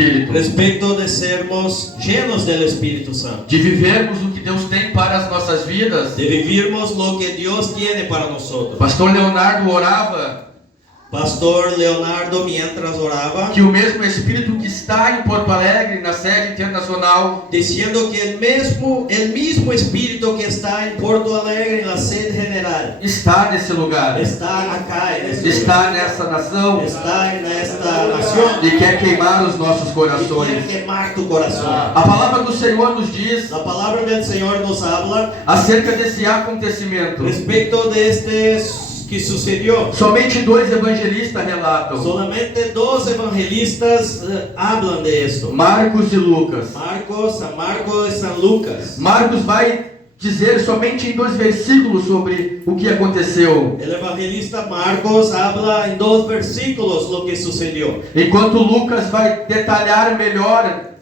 Espírito. Respecto de sermos llenos del Espíritu Santo. De vivermos o que Deus tem para as nossas vidas. De vivirmos lo que Dios tiene para nosotros. Pastor Leonardo orava Pastor Leonardo, mientras oraba, que o mesmo Espírito que está em Porto Alegre, na sede internacional, diciendo que el mismo Espíritu que está en Porto Alegre, en la sede general, está nesse lugar, está acá, en este está lugar, nessa nação está en esta nación e quer queimar os nossos y corações. quiere quemar tu corazón. A palavra do Senhor nos diz La palabra del Señor nos habla acerca desse acontecimento. respecto de este que sucedió. Somente 2 evangelistas relatam, Solamente 2 evangelistas hablan de esto. Marcos e Lucas. San Marcos y San Lucas. Marcos vai dizer somente em 2 versículos sobre o que aconteceu, El evangelista Marcos habla en 2 versículos lo que sucedió. enquanto Lucas vai detalhar melhor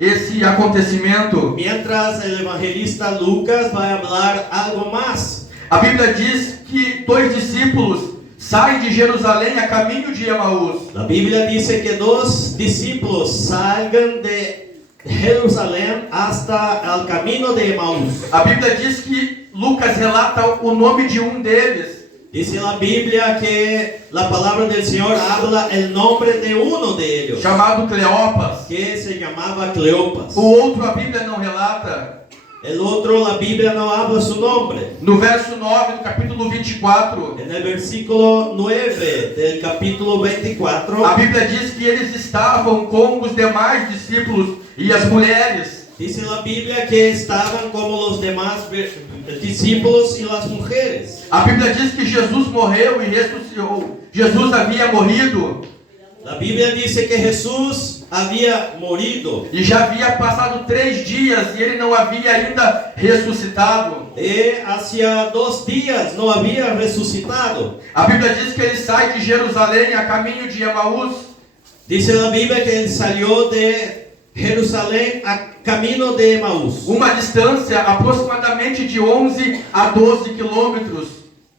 esse acontecimento. Mientras el evangelista Lucas va a hablar algo más. A Bíblia diz que 2 discípulos saem de Jerusalém a caminho de Emaús. La Biblia dice que 2 discípulos salgan de Jerusalém hasta el camino de Emaús. A Bíblia diz que Lucas relata o nome de um deles. Dice la Biblia que la palabra del Señor habla el nombre de uno de ellos, Chamado Cleopas. que se llamaba Cleopas. O outro a Bíblia não relata. El otro, la Biblia no habla su nombre. No verso 9 do capítulo 24, En el versículo 9 del capítulo 24, a Bíblia diz que eles estavam com os demais discípulos e as mulheres. dice la Biblia que estaban como los demás discípulos y las mujeres. A Bíblia diz que Jesus morreu e ressuscitou. Jesus havia morrido La Biblia dice que Jesús había morido e já havia passado 3 dias e ele não havia ainda ressuscitado. y hacia 2 días no había resucitado. A Bíblia diz que ele sai de Jerusalém a caminho de Emaús. Dice la Biblia que él salió de Jerusalén a camino de Emaús, Uma distância aproximadamente de 11 a 12 quilômetros.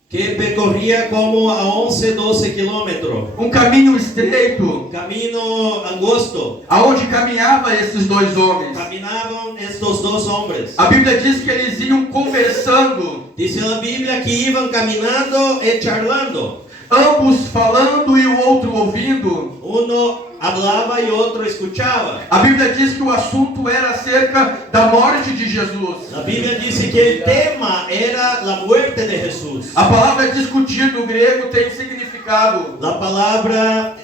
que percorría como a 11, 12 kilómetros. Um caminho estreito, Camino angosto. aonde caminhava esses 2 homens. Caminaban estos 2 hombres. A Bíblia diz que eles iam conversando, Dice la Biblia que iban caminando y charlando. ambos falando e o outro ouvindo. Uno hablaba y otro escuchaba. A Bíblia diz que o assunto era acerca da morte de Jesus. La Biblia dice que el tema era la muerte de Jesús. A palavra discutir no grego tem um significado. La palabra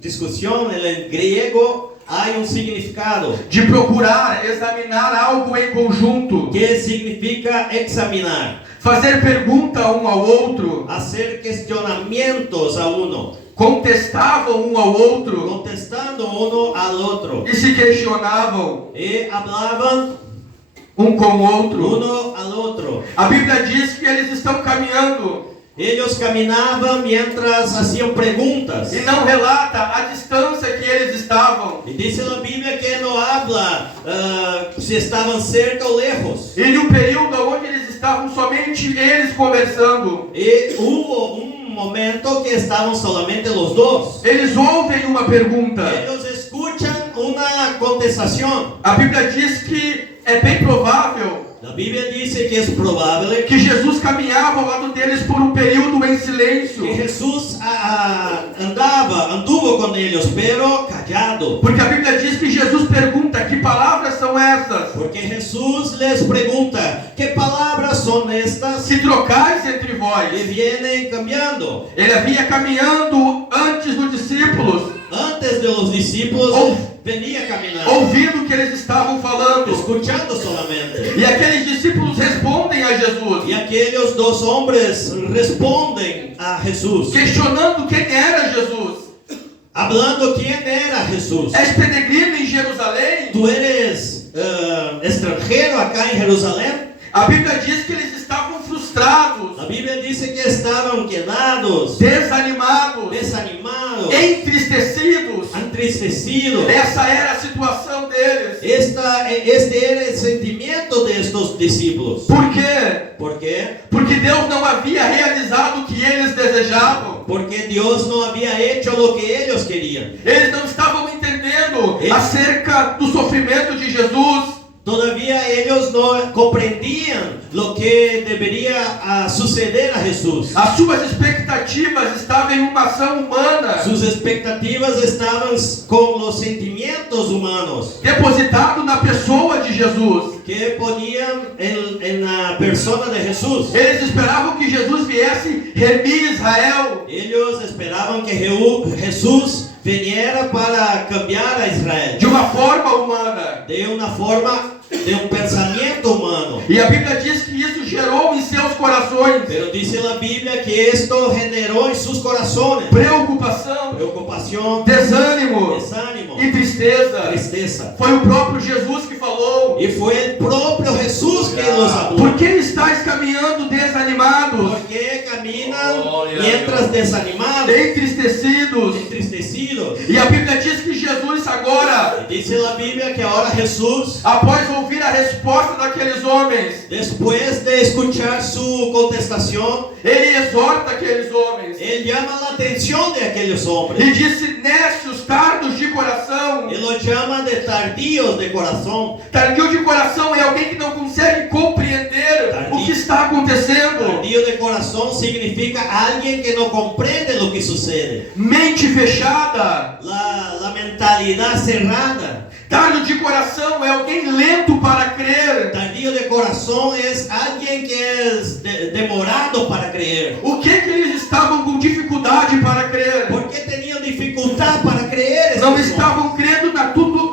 discusión en el griego hay un significado. De procurar, examinar algo em conjunto. Que significa examinar. Fazer pergunta um ao outro. Hacer cuestionamientos a uno. Contestavam um ao outro. Contestando uno al otro. E se questionavam Y hablaban um com o outro. uno al otro. A Bíblia diz que eles estão caminhando. Ellos caminaban mientras hacían preguntas. E não relata a distância que eles estavam. Y dice la Biblia que no habla si estaban cerca o lejos. E em um período onde eles estavam somente eles conversando. Y hubo un momento que estaban solamente los dos. Eles ouvem uma pergunta. Ellos escuchan una contestación. A Bíblia diz que é bem provável La Biblia dice que es probable que Jesus caminhava ao lado deles por um período em silêncio. que Jesús anduvo con ellos, pero callado. Porque a Bíblia diz que Jesus pergunta: que palavras são essas? Porque Jesús les pregunta, ¿qué palabras son estas Que trocais entre que vós. vienen cambiando? Ele havia caminhando antes dos discípulos, Antes de los discípulos, Oh. él venía caminando, ouvindo o que eles estavam falando. escuchando solamente. E aqueles discípulos respondem a Jesus, Y aquellos 2 hombres responden a Jesús, questionando quem era Jesus. hablando quién era Jesús. És peregrino em Jerusalém? ¿Tú eres extranjero acá en Jerusalén? A Bíblia diz que eles estavam frustrados, La Biblia dice que estaban quedados, desanimados, desanimados, entristecidos. entristecidos. Essa era a situação deles. Este era el sentimiento de estos discípulos. Por quê? ¿Por qué? Porque Deus não havia realizado o que eles desejavam. Porque Dios no había hecho lo que ellos querían. Eles não estavam entendendo entendendo acerca do sofrimento de Jesus. Todavía ellos no comprendían lo que debería suceder a Jesús. As suas expectativas estavam em uma ação humana, Sus expectativas estaban con los sentimientos humanos depositado na pessoa de Jesus. que ponían en la persona de Jesús. Eles esperavam que Jesus viesse remir Israel. Ellos esperaban que Jesús viniera para cambiar a Israel De uma forma humana. de una forma, de un pensamiento humano. E a Bíblia diz que isso gerou em seus corações Pero dice la Biblia que esto generó en sus corazones preocupação, preocupación, desânimo desánimo, e tristeza. tristeza. Foi o próprio Jesus que falou. Y fue el propio Jesús que los habló. Por que estáis caminhando desanimados, Porque caminan Glória a mientras desanimados, entristecidos? entristecidos. E a Bíblia diz que Jesus agora, Dice la Biblia que ahora Jesús, após ouvir a resposta daqueles homens, después de escuchar su contestación, ele exorta aqueles homens él llama la atención de aquellos hombres. e disse: necios, tardos de coração. Él los llama de tardíos de corazón. Tardio de coração é alguém que não consegue compreender o que está acontecendo. Tardío de corazón significa alguien que no comprende lo que sucede. Mente fechada. La mentalidad cerrada. Tardo de coração é alguém lento para crer. Tardío de corazón es alguien que es demorado para creer. O que eles estavam com dificuldade para crer? ¿Por qué tenían dificultad para creer? Não estos hombres? estavam crendo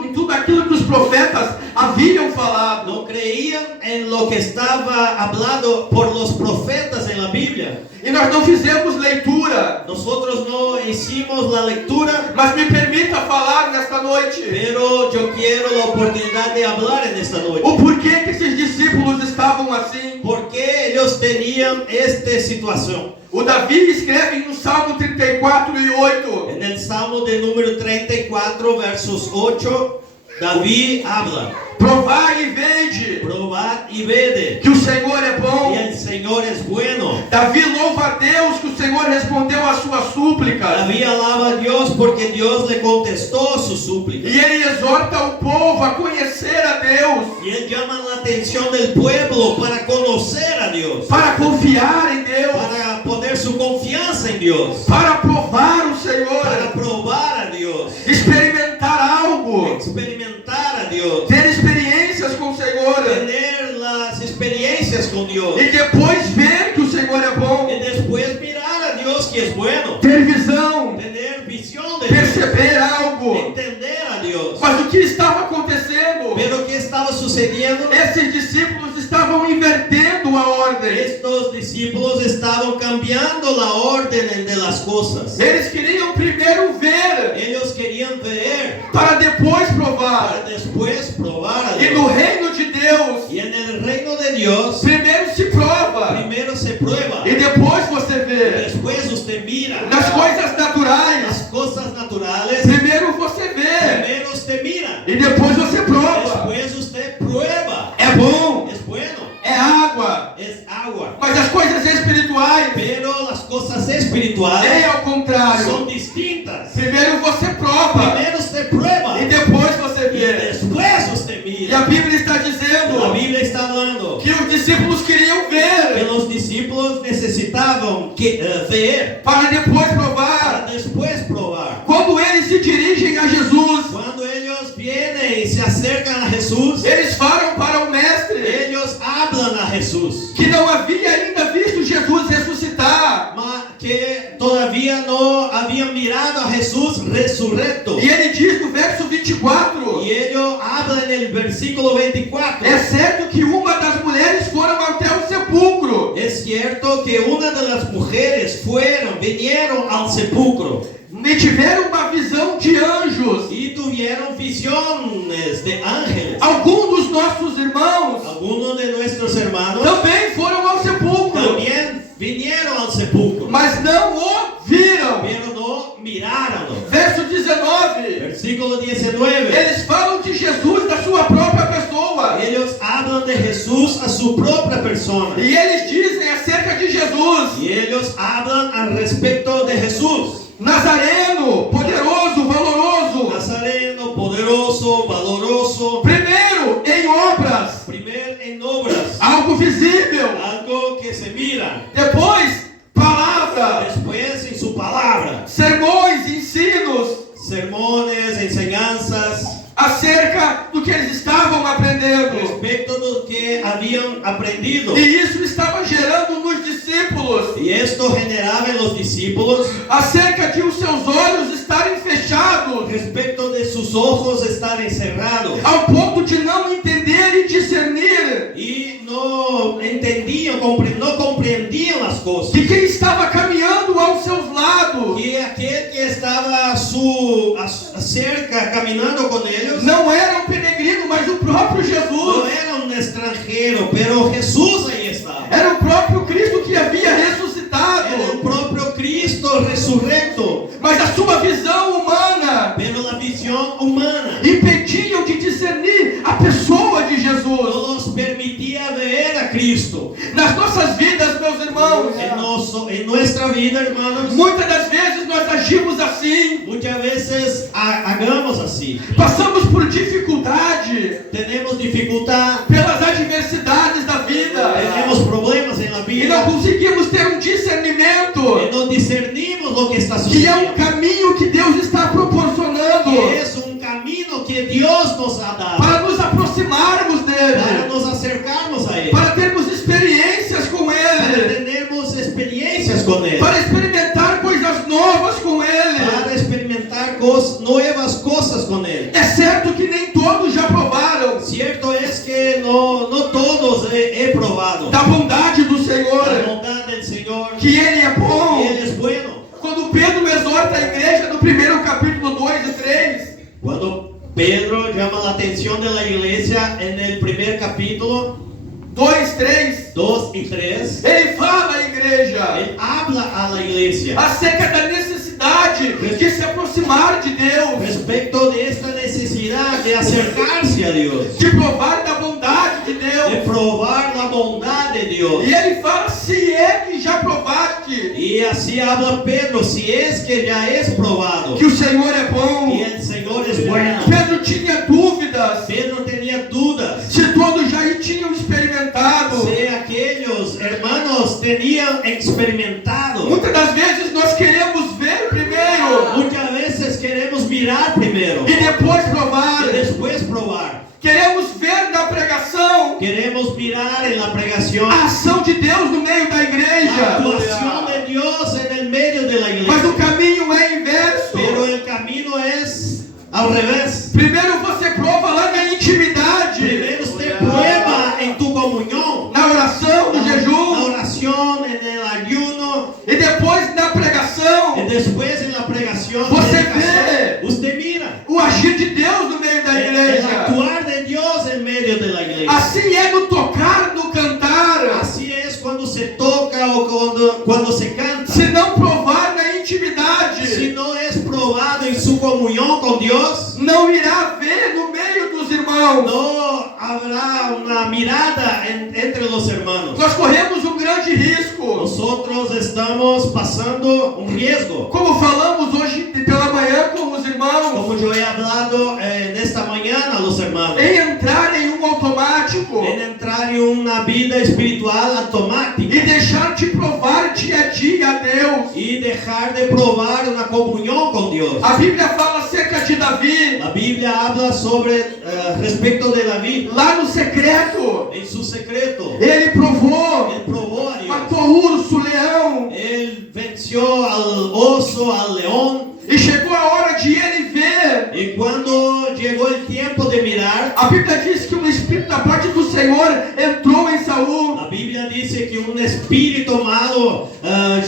em tudo aquilo que os profetas haviam falado. No creían en lo que estaba hablado por los profetas en la Biblia. E nós não fizemos leitura. Nosotros no hicimos la lectura, Mas me permita falar nesta noite pero yo quiero la oportunidad de hablar en esta noche. o porquê que esses discípulos estavam assim. ¿Por qué ellos tenían esta situación? O Davi escreve no Salmo 34:8. En el Salmo de número 34, versos 8, David habla: Provai e vede probad y vede que o Senhor é que bom. el Señor es bueno. Davi louva a Deus que o Senhor respondeu a sua súplica. David alaba a Dios porque Dios le contestó su súplica. E ele exorta o povo a conhecer a Deus, Y él llama la atención del pueblo para conocer a Dios, para confiar em Deus, para poner su confianza en Dios, para provar o para Senhor, probar a Dios, experimentar algo, experimentar a Dios, ter experiências com o Senhor tener las experiencias con Dios e depois ver que o Senhor é bom, y después mirar a Dios que es bueno, ter visão, tener visión de Dios, perceber algo. entender a Dios. Mas o que estava acontecendo? Pero ¿qué estaba sucediendo? Esses discípulos estavam invertendo a ordem. Estos discípulos estaban cambiando la orden de las cosas. Eles queriam primeiro ver Ellos querían ver para depois para provar. después probar a E no Dios. reino de Deus, Y en el reino de Dios, primeiro se prova primero se prueba, e depois você y vê. después usted mira Nas coisas naturais, las cosas naturales. primeiro você vê Primero usted mira, e depois você prova. después usted prueba. É bom, Es bueno, é água, es agua. mas as coisas espirituais Pero las cosas espirituales é ao contrário. son distintas. Primeiro você prova Primero usted prueba e depois você y vê. después usted E mira. a Bíblia está La dizendo Biblia está hablando que os discípulos queriam que ver los discípulos necesitaban ver para depois para provar. después probar. Quando eles se dirigem a Jesus, Cuando ellos vienen y se acercan a Jesús, eles falam para o mestre ellos hablan a Jesús, que não havia ainda visto Jesus ressuscitar. que todavía no habían mirado a Jesús resurrecto. E ele diz no verso 24: Y ellos hablan en el versículo 24. é certo que uma das mulheres foram até o sepulcro Es cierto que una de las mujeres vinieron al sepulcro e tiveram uma visão de anjos. y tuvieron visiones de ángeles. Alguns dos nossos irmãos Algunos de nuestros hermanos também foram ao sepulcro, también vinieron al sepulcro, mas não o viram. pero no miraron. Verso 19: Versículo 19. eles falam de Jesus, da sua própria pessoa. Ellos hablan de Jesús a su propia persona. E eles dizem acerca de Jesus: Y ellos hablan al respecto de Jesús. Nazareno, poderoso, valoroso, Nazareno, poderoso, milagroso, valoroso. Primeiro, em obras, Primero en obras, algo visível. algo que se mira. Depois, palavra, Después en su palabra, sermões, ensinos sermones, enseñanzas, acerca do que eles estavam aprendendo. respecto de lo que habían aprendido. E isso estava gerando nos discípulos Y esto generaba en los discípulos, acerca de os seus olhos estarem fechados, respecto de sus ojos estar encerrados. ao ponto de não entender e discernir Y no entendían, no comprendían las cosas. que quem estava caminhando aos seus lados Que aquel que estaba cerca, caminando con ellos, não era um peregrino, mas o próprio no Jesus. era un extranjero, pero Jesús ahí estaba. Era o próprio Cristo que havia Era el ressuscitado. propio Cristo resurrecto, Mas a sua visão humana pero la visión humana impediam de discernir a pessoa de no Jesus. nos permitía ver a Cristo. Nas nossas vidas, meus irmãos, En nuestra vida, hermanos, muitas das vezes nós agimos assim. muchas veces hagamos así. Passamos por dificuldade, Tenemos dificultad, pelas adversidades da vida, tenemos problemas en la e não vida, conseguimos ter um discernimento y no discernimos lo que está que é um sucediendo. caminho que Deus está proporcionando Que es un camino que Dios nos ha dado para nos aproximarmos para dele, nos acercarnos a Él, para termos experiências com para ele, tenermos experiencias con Él, para experimentar coisas novas com ele. para experimentar nuevas cosas con Él. É certo que nem todos já provaram Cierto es que no todos he probado da bondade do la Senhor, bondad del Señor, que ele é que bom. Él es bueno. Quando Pedro exorta a igreja no primeiro capítulo 2 e 3, Cuando Pedro llama la atención de la iglesia en el primer capítulo 2, 3, 2 y 3, ele fala à igreja Él habla a la iglesia acerca da necessidade de se aproximar de Deus, respecto de esta necesidad de acercarse a Dios, de provar da bondade de de Deus. probar la bondad de Dios. E ele fala: se é que já provaste Y así habla Pedro, si es que ya es probado que o Senhor é bom. y el Señor es bueno. Pedro tinha dúvidas Pedro tenía dudas se todos já tinham experimentado. si aquellos hermanos tenían experimentado. Muitas das vezes nós queremos ver primeiro Muchas veces queremos mirar primero e depois provar. y después probar. Queremos ver na pregação Queremos mirar en la pregación a ação de Deus no meio da la igreja, actuación de Dios en el medio de la mas o iglesia. caminho é inverso. Pero el camino es al revés. Primeiro você prova lá na intimidade, Primero usted prueba en tu comunión, na oração, no la jejum, oración, en el ayuno, e depois na pregação y después en la pregación. Você predicación, usted mira o agir de Deus no meio da el igreja. actuar de Dios en medio de la iglesia. Assim é no tocar, no cantar. Así es cuando se toca o cuando se canta. Se não provar na intimidade, Si no es probado en su comunión con Dios, não irá ver no meio dos irmãos. no habrá una mirada entre los hermanos. Nós corremos um grande risco. Nosotros estamos pasando un riesgo. Como falamos hoje pela manhã com os irmãos, Como yo he hablado en esta mañana a los hermanos, em entrar em um automático en entrar en una vida espiritual automática e deixar de provar dia a dia a Deus. y dejar de probar una comunión con Dios. A Bíblia fala acerca de Davi, La Biblia habla sobre respecto de David lá no secreto. en su secreto. Ele provou, Él probó a Dios. matou urso, leão, Él venció al oso, al león. e chegou a hora de ele ver. Y cuando llegó el tiempo de mirar, A Bíblia diz que um espírito da parte do Senhor entrou em Saul. la Biblia dice que un espíritu malo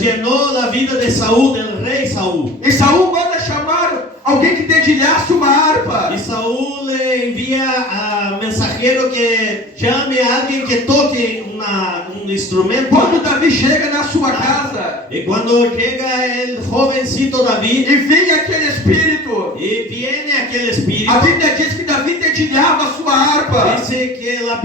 llenó la vida de Saúl, del rey Saúl. E Saul manda chamar alguém que dedilhasse uma harpa. Y Saúl le envía a mensajero que llame a alguien que toque un instrumento. Quando Davi chega na sua casa, Y cuando llega el jovencito David, e vem aquele espírito, y viene aquel espíritu, a Bíblia diz que Davi dedilhava a sua harpa. dice que la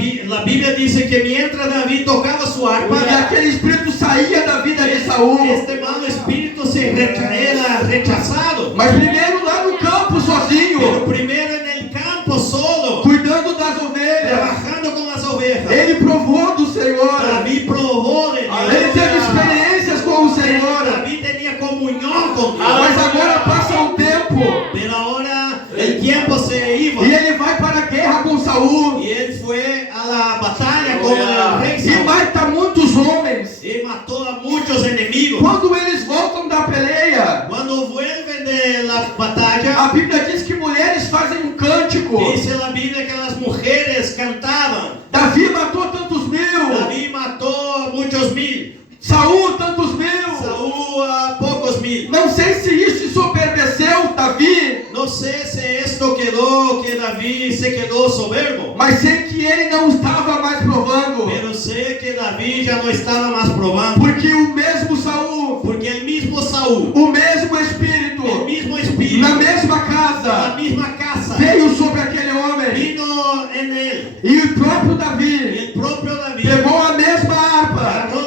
Biblia dice que mientras David tocaba su arpa, E aquele espírito saía da vida de Saul. este malo espíritu era rechazado. Mas primeiro lá no campo Pero sozinho, primero en el tiempo solo, cuidando das ovelhas. trabajando con las ovejas. Ele provou do Senhor. David probó de Dios. Ele teve experiências com o Senhor. David tenía comunión con Dios. Mas agora passa um tempo Pero ahora el tiempo se iba. e ele vai para a guerra com Saul. Y él fue a la batalla con el rey E Saúl. mata muitos homens. Y mató a muchos enemigos. Quando eles voltam da peleia, Cuando vuelven de la batalla, a Bíblia diz que mulheres fazem um cântico. dice la Biblia que las mujeres cantaban. Davi matou tantos mil. David mató a muchos mil. Saul tantos mil. Saúl a pocos mil. Não sei se isso ensoberbeceu Davi, No sé si esto quedó, que David se quedó soberbo. mas sei que ele não estava mais provando. Pero sé que David ya no estaba más probando. Porque o mesmo Saul, Porque el mismo Saúl, o mesmo Espírito, el mismo espíritu, na mesma la casa, misma casa, veio sobre aquele homem. vino en él. E o próprio Y Davi el propio David pegou a mesma harpa, agarró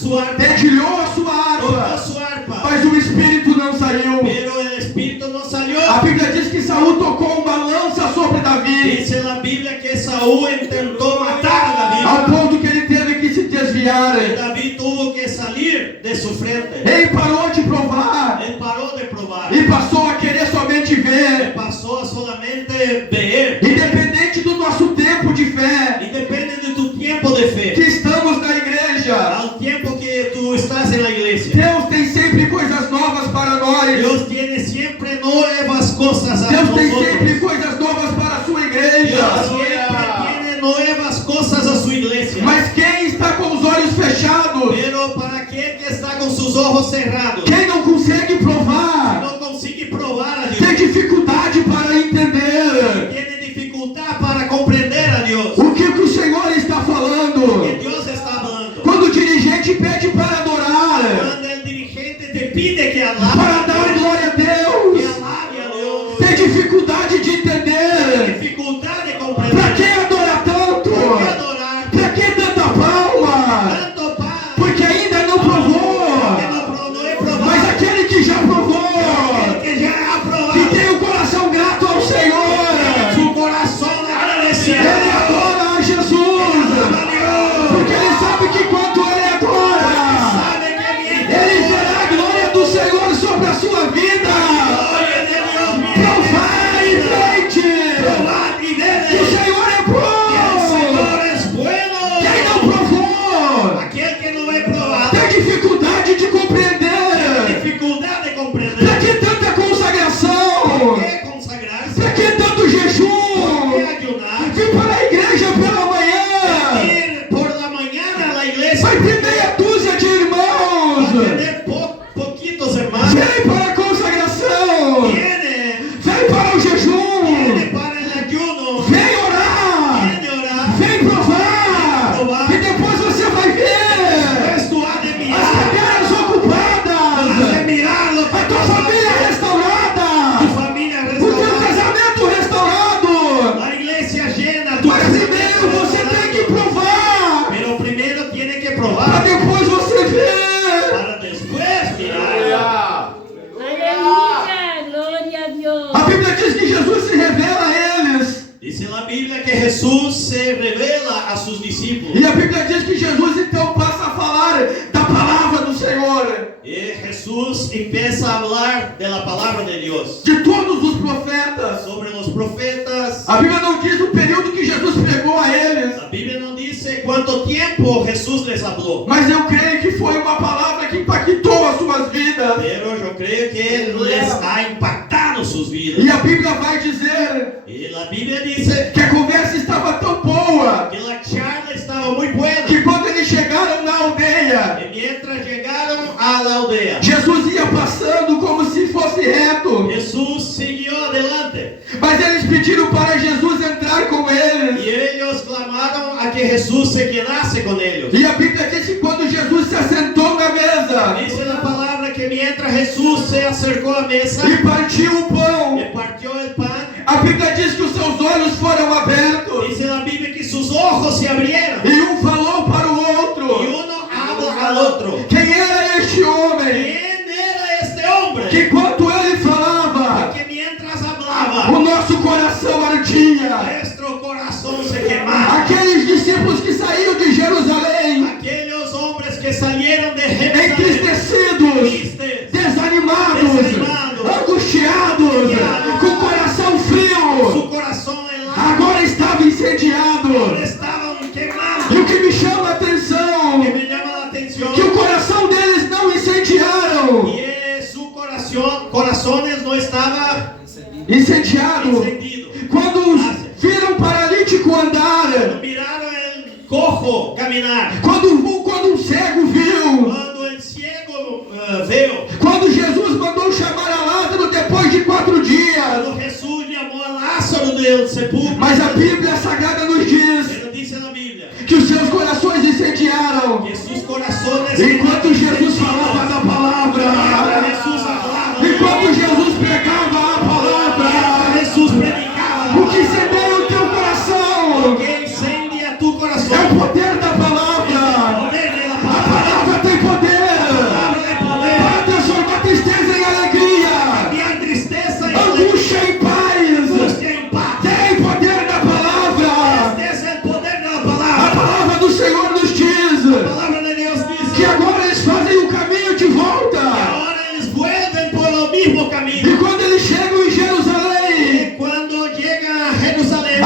su arpa, dedilhou a sua tocó harpa, su arpa, mas o Espírito não saiu. pero el espíritu no salió. A Bíblia diz que Saul tocou uma lança sobre Davi, Dice la Biblia que Saúl intentó matar a ao David. ponto que ele teve que se desviar. Y David tuvo que salir de su frente. Ele parou de provar Él paró de probar. e passou a querer somente Él ver. pasó a solamente ver. Independente do nosso tempo de fé, Y depende de tu tiempo de fe. que estamos na igreja, Al tiempo que tú estás en la iglesia, Deus tem sempre coisas novas para nós. Dios tiene siempre nuevas cosas a Deus tem sempre nosotros. coisas novas para a sua Dios igreja. siempre tiene nuevas cosas a su iglesia. Mas quem está com os olhos fechados, Pero para aquel que está con sus ojos cerrados, quem não consegue provar, no consigue probar a tem Dios, dificuldade para entender tiene dificultad para comprender a Dios, o que o Senhor está que falando. Dios está hablando. Quando o dirigente pede para adorar, Cuando el dirigente te pide que para alabe dar a Dios, glória a que Deus, alabe a Dios, tem dificuldade de tiene entender. dificultad de Para comprender. que adorar tanto? ¿Por qué adorar Para que tanta palma? tanto paz? Porque ainda não provou. No he probado. Mas aquele que já provou, El que ya ha probado, que tem o coração grato ao Senhor, su corazón agradecido, ele adora a Jesus. Porque ele sabe que quanto ele adora, sabe que viene ele verá a glória do Senhor sobre a sua vida. gloria de Dios. Provar em frente Probad y que o ved Senhor é que el bom. Señor es bueno. Quem não provou, Aquel que no he probado, tem dificuldade de compreender. dificultad de Para comprender. que tanta consagração? ¿Por qué consagrarse? Para que tanto ¿Por qué jejum? ayunar? Vim para a igreja pela manhã. Ir por la mañana a la iglesia. Vai ter meia dúzia de Va a irmãos. tener poquitos hermanos. Vem para a consagração. Viene, Vem para o viene jejum. para el ayuno. Vem orar. Viene a orar. Vem provar. E depois você vai ver Pues tú has de as mirar. cadeiras Has de ocupadas. mirar lo que A tua pasa. família Tu restaurada. familia O teu restaurada. casamento restaurado. La iglesia llena. Tu Mas casamento primeiro você tem que restaurado. provar. Pero primero tiene que Para probar. depois você ver. Para después mirar. Aleluya, gloria a Dios. A Bíblia diz que Jesus se revela a eles. Dice la Biblia que Jesús se revela a sus discípulos. E a Bíblia diz que Jesus então passa a falar da palavra do Senhor, Y Jesús empieza a hablar de la palabra de Dios. de todos os profetas. Sobre los profetas. A Bíblia não diz o período que Jesus pregou a eles, La Biblia no dice cuánto tiempo Jesús les habló. mas eu creio que foi uma palavra que impactou as suas vidas. Pero yo creo que Él les ha impactado sus vidas. E a Bíblia vai dizer Y la Biblia dice que a conversa estava tão boa que la charla estaba muy buena. que quando eles chegaram na aldeia, Y mientras llegaron a la aldea, Jesus ia passando como se fosse reto. Jesús siguió adelante. Mas eles pediram para Jesus entrar com eles. Y ellos clamaron a que Jesús se quedase con ellos. E a Bíblia diz que quando Jesus se assentou na mesa Dice la palabra que mientras Jesús se acercó a mesa e partiu o pão, y partió el pan, a Bíblia diz que os seus olhos foram abertos. dice la Biblia que sus ojos se abrieron. E um falou para o Y outro. uno habla al otro. Quem era este homem? ¿Quién era este hombre? Que enquanto ele falava, Que mientras hablaba, o nosso coração ardia. ardia. nuestro corazón se quemaba. Aqueles discípulos que saíram de Jerusalém, Aquellos hombres que salieron de Jerusalén, entristecidos, tristes, desanimados, angustiados, com o coração frio, su corazón helado, agora estava incendiado. ahora estaban quemados. E o que me chama a atenção, Que me llama la atención, que o coração deles não incendiaram. y su corazones no estaba Incendiado. encendido. Quando viram um paralítico andar, Miraron el cojo caminar, quando um cego viu, cuando el ciego veo, quando Jesus mandou chamar a Lázaro depois de 4 dias. cuando Jesús llamó a Lázaro del sepulcro. Mas a Bíblia Sagrada nos diz Pero dice la Biblia que os seus corações incendiaram que sus corazones, enquanto Jesus falava da palavra, Jesús hablaba, enquanto Jesus pregava a palavra. Jesús predicaba, O que incendeia o teu coração que incendia tu é o corazón. poder da palavra. Poder de la A palabra, palavra tem poder palabra de poder, para transformar tristeza em alegria, cambiar tristeza en angústia em paz. angustia en paz. Tem poder da palavra. Este es el poder de la A palabra. palavra do Senhor nos diz La palabra de Dios dice que agora eles fazem o caminho de volta. ahora ellos vuelven por el mismo camino. E quando eles chegam em Jerusalém, Y cuando llegan a Jerusalén,